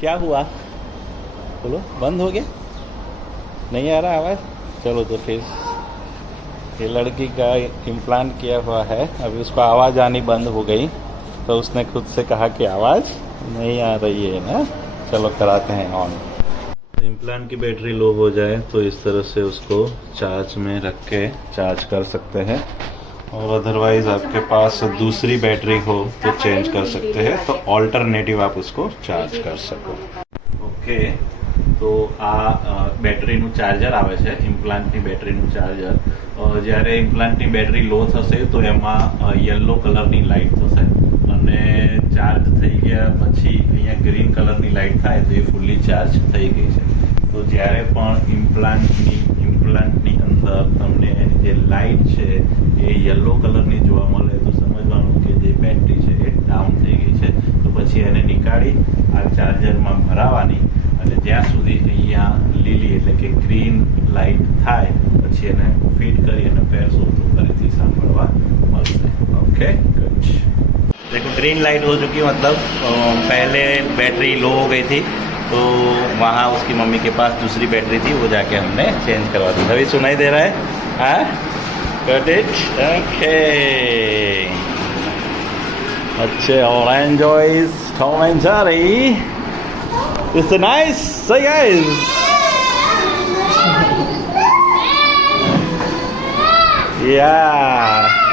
क्या हुआ? बोलो, बंद हो गया? नहीं आ रहा आवाज़? चलो तो फिर ये लड़की का इम्प्लांट किया हुआ है, अभी उसको आवाज़ आनी बंद हो गई, तो उसने खुद से कहा कि आवाज़ नहीं आ रही है ना, चलो कराते हैं ऑन। इम्प्लांट की बैटरी लो हो जाए तो इस तरह से उसको चार्ज में रख के चार्ज कर सकते हैं, और अदरवाइज आपके पास दूसरी बैटरी हो तो चेंज कर सकते हैं, तो ऑल्टरनेटिव आप उसको चार्ज कर सको। ओके, તો આ બેટરીનું ચાર્જર આવે છે, ઇમ્પ્લાન્ટની બેટરીનું ચાર્જર. જ્યારે ઇમ્પ્લાન્ટની બેટરી લો થશે તો એમાં યલો કલરની લાઇટ થશે, અને ચાર્જ થઈ ગયા પછી અહીંયા ગ્રીન કલરની લાઇટ થાય તો એ ફૂલ્લી ચાર્જ થઈ ગઈ છે. તો જ્યારે પણ ઇમ્પ્લાન્ટની અંદર તમને એની જે લાઇટ છે એ યલો કલરની જોવા મળે તો સમજવાનું કે જે બેટરી છે એ ડાઉન થઈ ગઈ છે. તો પછી એને નીકાળી આ ચાર્જરમાં ભરાવાની, અને જ્યાં સુધી અહીંયા લીલી એટલે કે ગ્રીન લાઇટ થાય પછી એને ફિટ કરી અને પહેરશો તો ફરીથી સાંભળવા મળશે. Okay good. देखो ग्रीन लाइट हो चुकी, मतलब पहले बैटरी लो हो गई थी तो वहाँ उसकी मम्मी के पास दूसरी बैटरी थी, वो जाके हमने चेंज करवा दी. अभी सुनाई दे रहा है? हाँ, गॉट इट. ओके, अच्छे ऑरेंज ऑइस ऑरेंज आ रही. It's a nice. Say guys. Yeah.